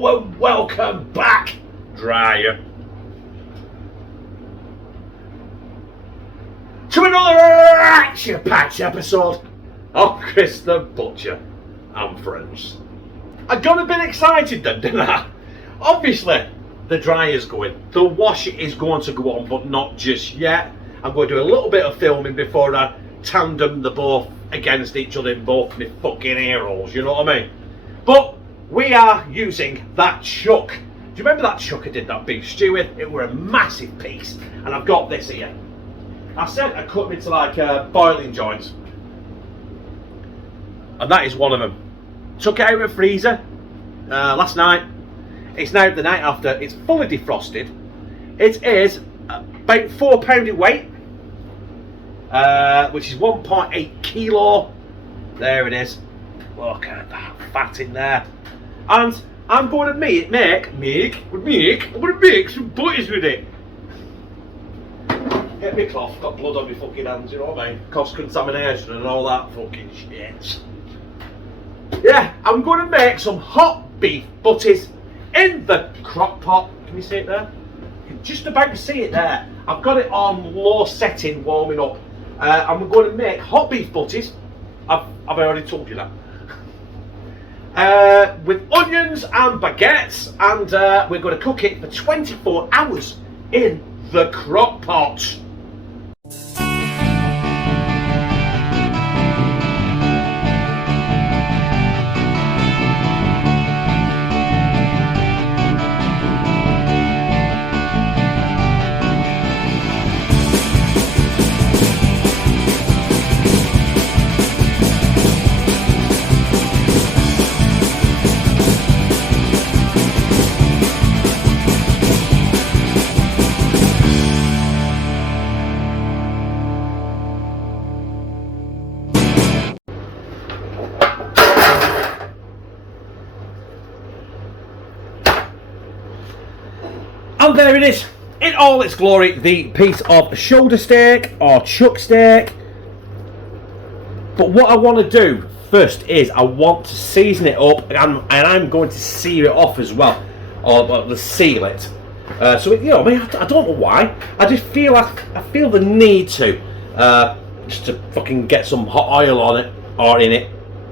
Hello and welcome back, Dryer, to another action-packed episode of Chris the Butcher and Friends. I got a bit excited then, didn't I? Obviously, the dryer's going. The washer is going to go on, but not just yet. I'm going to do a little bit of filming before I tandem the both against each other in both my fucking ear holes, you know what I mean? But we are using that chuck. Do you remember that chuck I did that beef stew with? It were a massive piece, and I've got this here. I said I cut them into like boiling joints, and that is one of them. Took it out of the freezer last night. It's now the night after. It's fully defrosted. It is about £4 in weight, which is 1.8 kilo. There it is. Look at that fat in there. And I'm going to make some butties with it. Get me cloth, got blood on my fucking hands, you know what I mean? Cross contamination and all that fucking shit. Yeah, I'm going to make some hot beef butties in the crock pot. Can you see it there? You can just about see it there. I've got it on low setting, warming up. I'm going to make hot beef butties. I've already told you that. With onions and baguettes, and we're going to cook it for 24 hours in the crock pot. And there it is, in all its glory, the piece of shoulder steak or chuck steak. But what I want to do first is I want to season it up, and I'm going to sear it off as well, or seal it. So it, you know, I mean, I don't know why. I just feel I feel the need to just to fucking get some hot oil on it, or in it,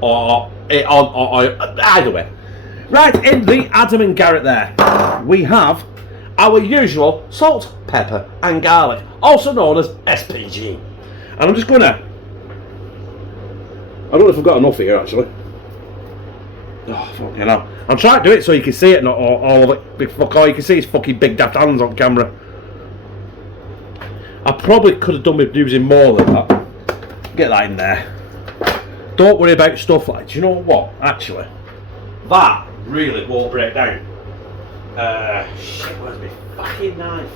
or either way. Right, in the Adam and Garrett there, we have our usual salt, pepper and garlic, also known as SPG. And I'm just gonna, I don't know if I've got enough here actually. Oh fucking hell. I'm trying to do it so you can see it, not all of it. Big fuck all you can see is fucking big daft hands on camera. I probably could have done with using more than that. Get that in there. Don't worry about stuff like, do you know what, actually, that really won't break down. Shit, where's my fucking knife?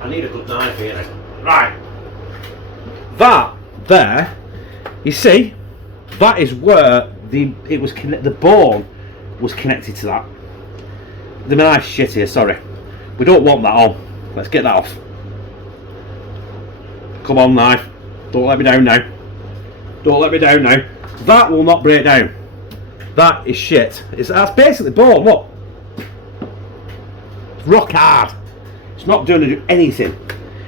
I need a good knife here now. Right. That there, you see, that is where the bone was connected to that. The knife's shit here, sorry. We don't want that on. Let's get that off. Come on, knife. Don't let me down now. Don't let me down now. That will not break down. That is shit. That's basically bone, look. Rock hard. It's not going to do anything.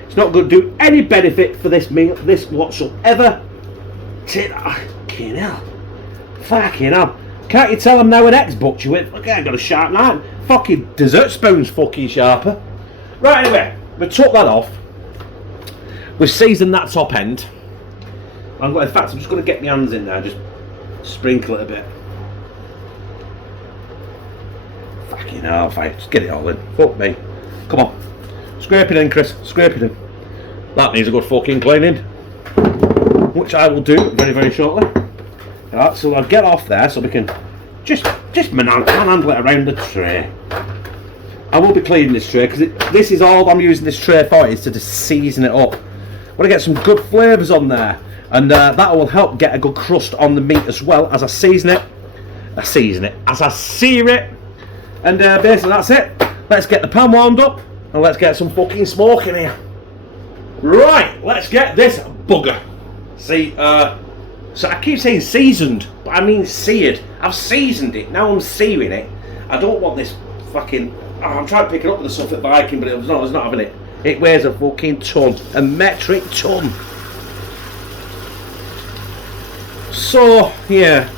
It's not going to do any benefit for this meal, this whatsoever. Fucking hell. Fucking hell. Can't you tell I'm now an ex-butcher with? Okay, I've got a sharp knife. Fucking dessert spoon's fucking sharper. Right, anyway, we took that off. We've seasoned that top end. In fact, I'm just going to get my hands in there, just sprinkle it a bit. Fucking hell, fine. Just get it all in. Fuck me. Come on. Scrape it in, Chris. Scrape it in. That needs a good fucking cleaning, which I will do very, very shortly. Right, so I'll get off there so we can just manhandle it around the tray. I will be cleaning this tray because this is all I'm using this tray for, is to just season it up. I want to get some good flavours on there, and that will help get a good crust on the meat as well as I season it. As I sear it. And basically that's it. Let's get the pan warmed up and let's get some fucking smoke in here. Right, let's get this bugger. See, so I keep saying seasoned, but I mean seared. I've seasoned it, now I'm searing it. I don't want this fucking... Oh, I'm trying to pick it up with the stuff at Viking, but it's not having it. It weighs a fucking ton. A metric ton. So, yeah.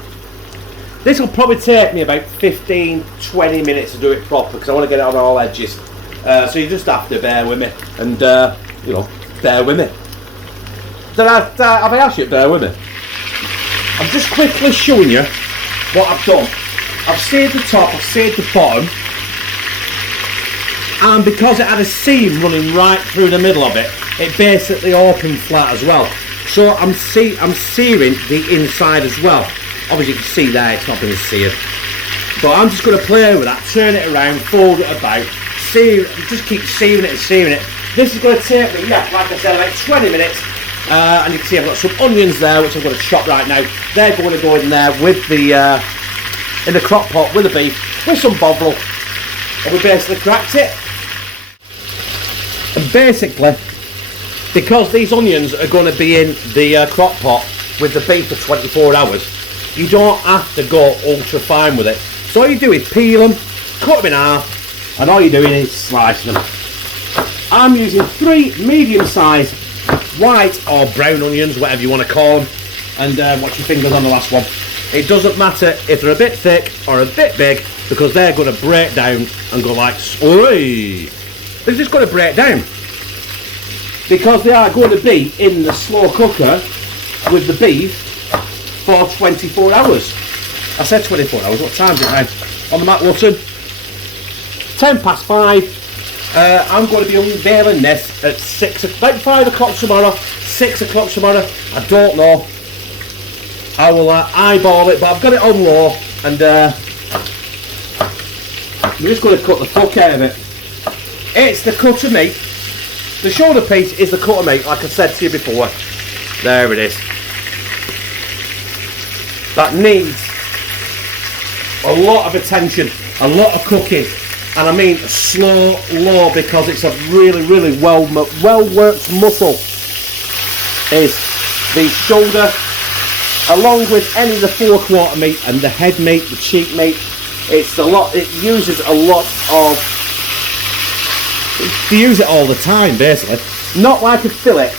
This will probably take me about 15-20 minutes to do it proper, because I want to get it on all edges. So you just have to bear with me. And, you know, bear with me. Have I asked you to bear with me? I'm just quickly showing you what I've done. I've seared the top, I've seared the bottom, and because it had a seam running right through the middle of it, it basically opened flat as well. So I'm searing the inside as well. Obviously you can see there it's not been seared. But I'm just going to play with that, turn it around, fold it about, just keep searing it and searing it. This is going to take me, yeah, like I said, about 20 minutes. And you can see I've got some onions there, which I'm going to chop right now. They're going to go in there with the in the crock pot with the beef, with some bovril, and we basically cracked it. And basically, because these onions are going to be in the crock pot with the beef for 24 hours, you don't have to go ultra fine with it. So all you do is peel them, cut them in half, and all you're doing is slicing them. I'm using 3 medium-sized white or brown onions, whatever you want to call them, and watch your fingers on the last one. It doesn't matter if they're a bit thick or a bit big, because they're going to break down and go like, oi! They're just going to break down, because they are going to be in the slow cooker with the beef for 24 hours. I said 24 hours, what time is it now? On the Matt Watson? 5:10. I'm going to be unveiling this at about 5 o'clock tomorrow, 6 o'clock tomorrow, I don't know. I will eyeball it, but I've got it on low, and I'm just going to cut the fuck out of it. It's the cut of meat. The shoulder piece is the cut of meat, like I said to you before. There it is. That needs a lot of attention, a lot of cooking. And I mean slow, low, because it's a really, really well worked muscle. Is the shoulder, along with any of the forequarter meat and the head meat, the cheek meat. It's a lot. It uses a lot of. They use it all the time, basically. Not like a fillet.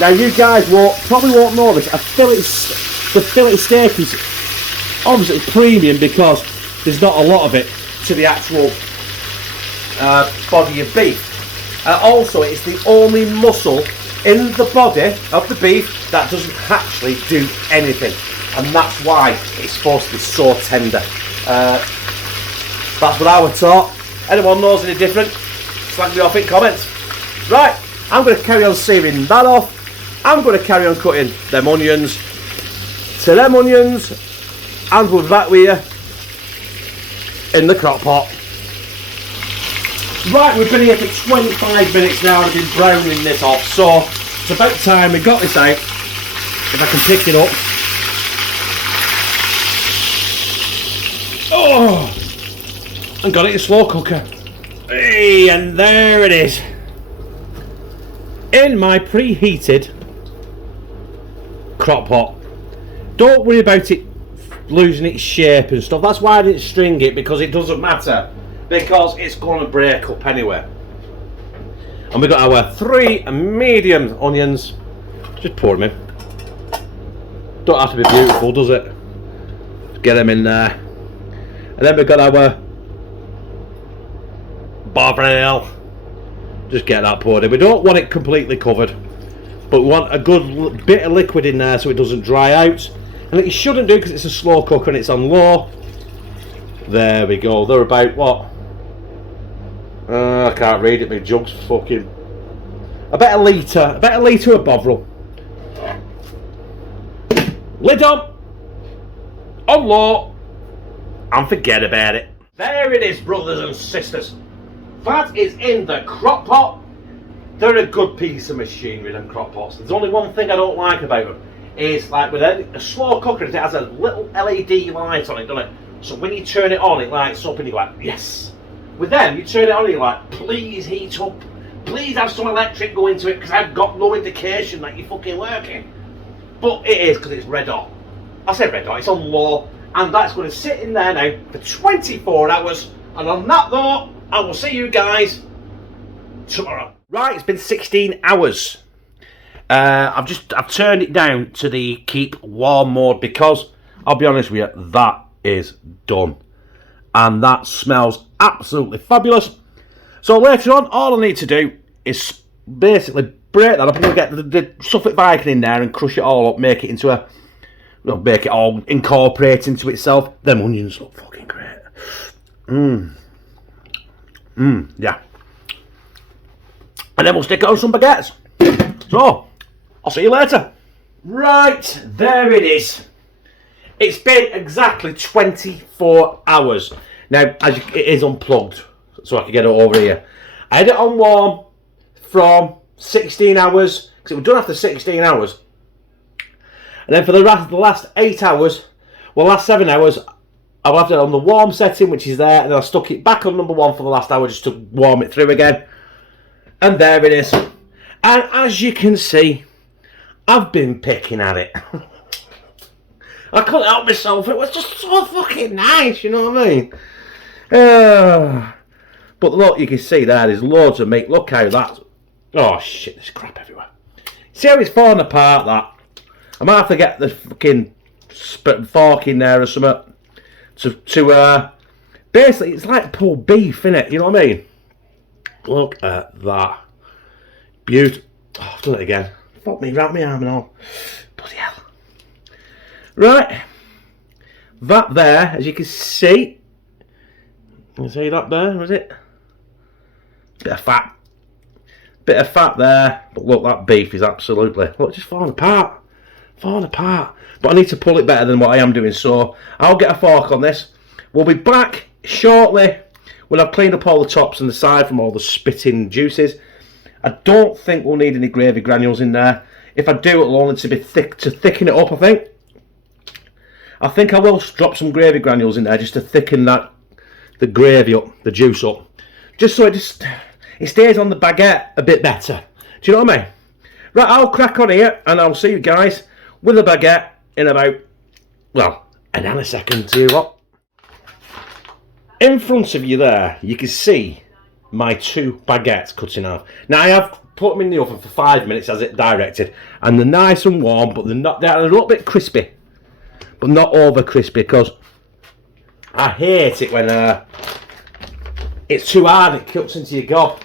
Now you guys probably won't know this. The fillet steak is obviously premium because there's not a lot of it to the actual body of beef. Also, it's the only muscle in the body of the beef that doesn't actually do anything, and that's why it's supposed to be so tender. That's what I was taught. Anyone knows any different, slag me off in comments. Right, I'm going to carry on searing that off. I'm going to carry on cutting them onions to them onions, and we'll be back with you in the crock pot. Right, we've been here for 25 minutes now and I've been browning this off, so it's about time we got this out. If I can pick it up. Oh! And got it in slow cooker. Hey, and there it is. In my preheated crock pot. Don't worry about it losing its shape and stuff. That's why I didn't string it, because it doesn't matter, because it's going to break up anyway. And we've got our 3 medium onions. Just pour them in. Don't have to be beautiful, does it? Get them in there. And then we've got our bovril. Just get that poured in. We don't want it completely covered, but we want a good bit of liquid in there so it doesn't dry out. And it shouldn't do, because it's a slow cooker and it's on low. There we go. They're about what? I can't read it. My jug's fucking. About a litre of bovril. Lid on low, and forget about it. There it is, brothers and sisters. That is in the crock pot. They're a good piece of machinery, them crock pots. There's only one thing I don't like about them. Is like with a slow cooker, it has a little LED light on it, doesn't it? So when you turn it on, it lights up and you're like, yes. With them, you turn it on and you're like, please heat up. Please have some electric go into it, because I've got no indication that you're fucking working. But it is, because it's red hot. I said red hot, it's on low. And that's going to sit in there now for 24 hours And on that though, I will see you guys tomorrow. Right, it's been 16 hours. I've turned it down to the keep warm mode because I'll be honest with you, that is done. And that smells absolutely fabulous. So later on, all I need to do is basically break that up. I'm going to get the Suffolk Viking in there and crush it all up, make it into a... Well, make it all incorporate into itself. Them onions look fucking great. Yeah. And then we'll stick it on some baguettes. So, I'll see you later. Right, there it is. It's been exactly 24 hours. Now, it is unplugged, so I can get it over here. I had it on warm from 16 hours, because it was done after 16 hours. And then for the last 8 hours, well, last 7 hours, I've left it on the warm setting, which is there, and then I stuck it back on number 1 for the last hour just to warm it through again. And there it is. And as you can see, I've been picking at it. I couldn't help myself. It was just so fucking nice, you know what I mean? But look, you can see there's loads of meat. Look how that's... Oh, shit, there's crap everywhere. See how it's falling apart, that? I might have to get the fucking fork in there or something to basically, it's like pulled beef, innit? You know what I mean? Look at that. Beautiful. Oh, I've done it again. Fuck me, wrap my arm and all. Bloody hell. Right. That there, as you can see. You see that there, was it? Bit of fat. Bit of fat there. But look, that beef is absolutely... Look, just falling apart. Falling apart. But I need to pull it better than what I am doing, so I'll get a fork on this. We'll be back shortly when I've cleaned up all the tops and the side from all the spitting juices. I don't think we'll need any gravy granules in there. If I do, it'll only to be thick to thicken it up, I think. I think I will drop some gravy granules in there just to thicken the gravy up, the juice up. Just so it stays on the baguette a bit better. Do you know what I mean? Right, I'll crack on here and I'll see you guys with the baguette in about, well, a nanosecond. See what? In front of you there, you can see my 2 baguettes cut in half. Now I have put them in the oven for 5 minutes as it directed, and they're nice and warm, but they're a little bit crispy, but not over crispy, because I hate it when it's too hard. It cuts into your gob.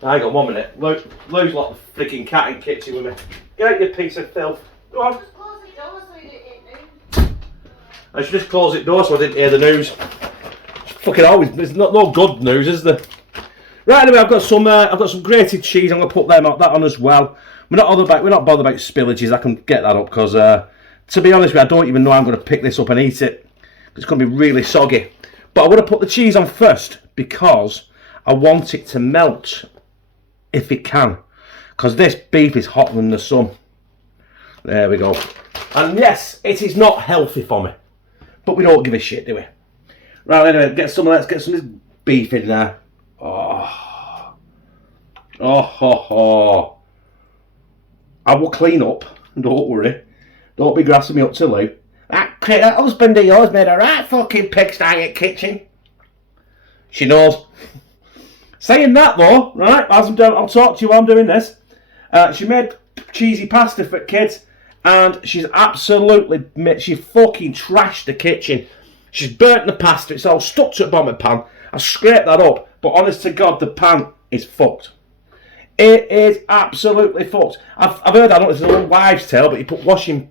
Hang on 1 minute. Lou's like the freaking cat in the kitchen with me. Get out, you piece of filth. Go on. Just close the door so you didn't hear news. I should just close the door so I didn't hear the news. Fucking always, there's no good news, is there? Right, anyway, I've got some grated cheese. I'm gonna put that on as well. We're not bothered about spillages. I can get that up because, to be honest with you, I don't even know I'm gonna pick this up and eat it. It's gonna be really soggy. But I want to put the cheese on first because I want it to melt if it can. Because this beef is hotter than the sun. There we go. And yes, it is not healthy for me, but we don't give a shit, do we? Right, anyway, let's get some of this beef in there. Oh, I will clean up, don't worry. Don't be grassing me up to Lou. That husband of yours made a right fucking pigsty at kitchen. She knows. Saying that though, right, I'll talk to you while I'm doing this. She made cheesy pasta for kids, and she fucking trashed the kitchen. She's burnt the pasta, it's all stuck to the bottom of the pan. I scraped that up, but honest to God, the pan is fucked. It is absolutely fucked. I've heard, I don't know if it's a wives' tale, but you put washing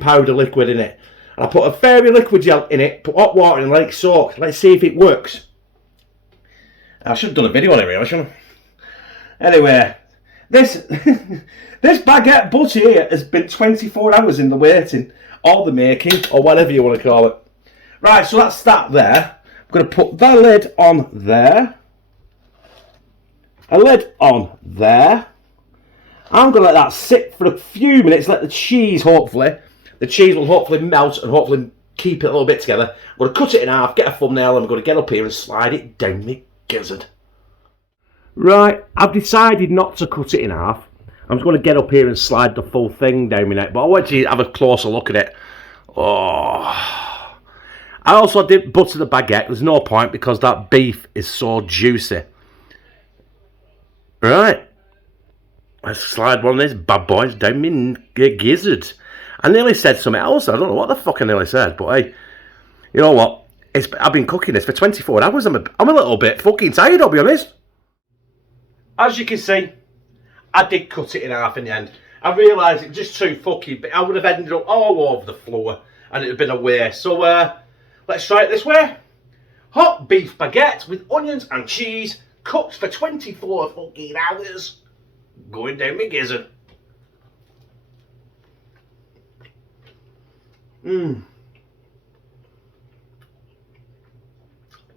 powder liquid in it. And I put a fairy liquid gel in it, put hot water in and let it soak. Let's see if it works. I should have done a video on it really, shouldn't I? Anyway, this baguette butter here has been 24 hours in the waiting, or the making, or whatever you want to call it. Right, so that's that there. I'm going to put the lid on there. A lid on there. I'm going to let that sit for a few minutes, let the cheese will hopefully melt and hopefully keep it a little bit together. I'm going to cut it in half, get a thumbnail, and I'm going to get up here and slide it down my gizzard. Right, I've decided not to cut it in half. I'm just going to get up here and slide the full thing down my neck, but I want you to have a closer look at it. Oh, I also did butter the baguette. There's no point because that beef is so juicy. Right. Let's slide one of these bad boys down my gizzard. I nearly said something else. I don't know what the fuck I nearly said, but hey, you know what? I've been cooking this for 24 hours. I'm a little bit fucking tired, I'll be honest. As you can see, I did cut it in half in the end. I realised it was just too fucking big. I would have ended up all over the floor and it would have been a waste. So let's try it this way. Hot beef baguette with onions and cheese, cooked for 24 fucking hours. Going down my gizzard. Now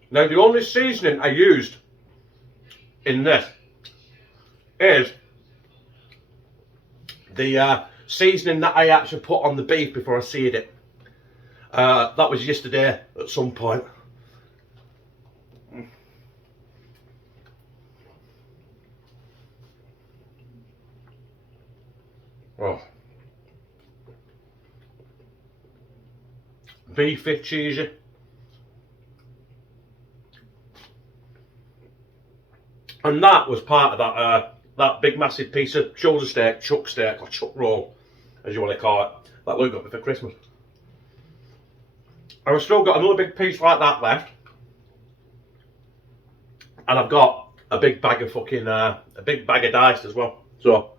the only seasoning I used in this is the seasoning that I actually put on the beef before I seared it. That was yesterday at some point. Oh. Beefy, cheesy. And that was part of that big massive piece of shoulder steak, chuck steak, or chuck roll, as you want to call it, that Luke got me for Christmas. I've still got another big piece like that left. And I've got a big bag of fucking, a big bag of diced as well. So,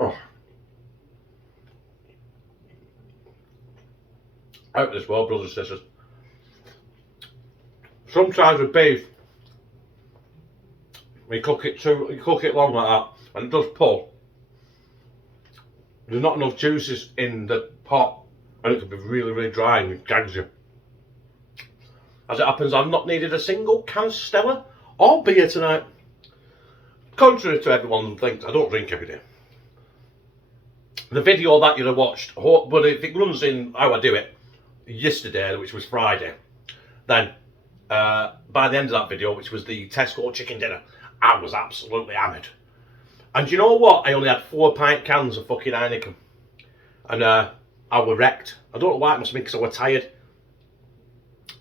oh. Out of this world, brothers and sisters. Sometimes with beef, you cook it long like that, and it does pull. There's not enough juices in the pot, and it can be really, really dry and it gags you. As it happens, I've not needed a single can of Stella or beer tonight. Contrary to everyone thinks, I don't drink every day. The video that you'd have watched, but if it runs in how I do it, yesterday, which was Friday, then by the end of that video, which was the Tesco chicken dinner, I was absolutely hammered. And you know what? I only had 4 pint cans of fucking Heineken. And I was wrecked. I don't know why, it must have been because I was tired.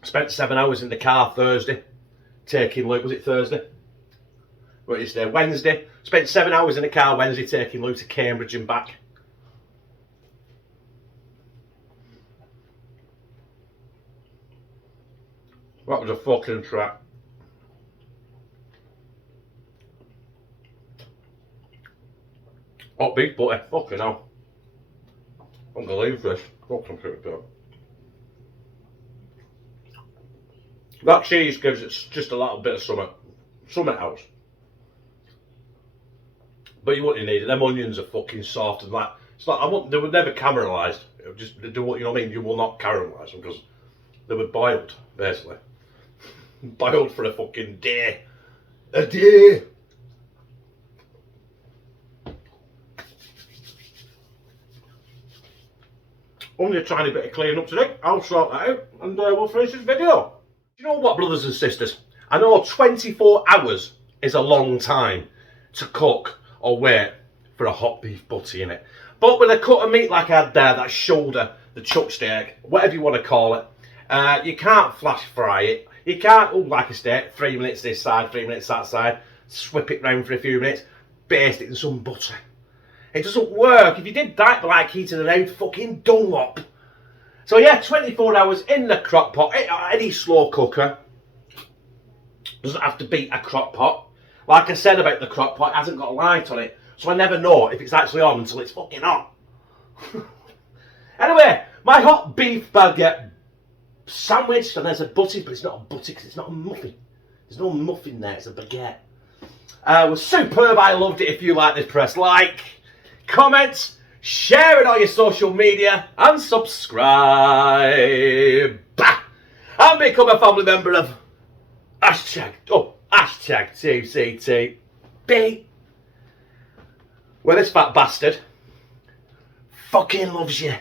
Spent 7 hours in the car Thursday, taking Luke, was it Thursday? What is there? Wednesday. Spent 7 hours in the car Wednesday taking Luke to Cambridge and back. That was a fucking trap. Hot beef butter, fucking hell. I'm gonna leave this. Fucking shit down. That cheese gives it just a little bit of something else. But you wouldn't need it. Them onions are fucking soft and that. It's like they were never caramelised. It would just do what, you know what I mean. You will not caramelise them because they were boiled, basically. Boiled for a fucking day. A day. Only a tiny bit of cleaning up today. I'll sort that out and we'll finish this video. You know what, brothers and sisters? I know 24 hours is a long time to cook or wait for a hot beef butty in it. But with a cut of meat like I had there, that shoulder, the chuck steak, whatever you want to call it, you can't flash fry it. You can't, like a steak, 3 minutes this side, 3 minutes that side, swip it round for a few minutes, baste it in some butter. It doesn't work. If you did that, but like heating it out, fucking Dunlop. So yeah, 24 hours in the crock pot. Any slow cooker doesn't have to beat a crock pot. Like I said about the crock pot, it hasn't got a light on it. So I never know if it's actually on until it's fucking on. Anyway, my hot beef baguette sandwich, and there's a butty, but it's not a butty because it's not a muffin. There's no muffin there, it's a baguette. Was superb, I loved it. If you like this, press like, comment, share it on your social media, and subscribe. And become a family member of hashtag 2CTB. Well, this fat bastard fucking loves you.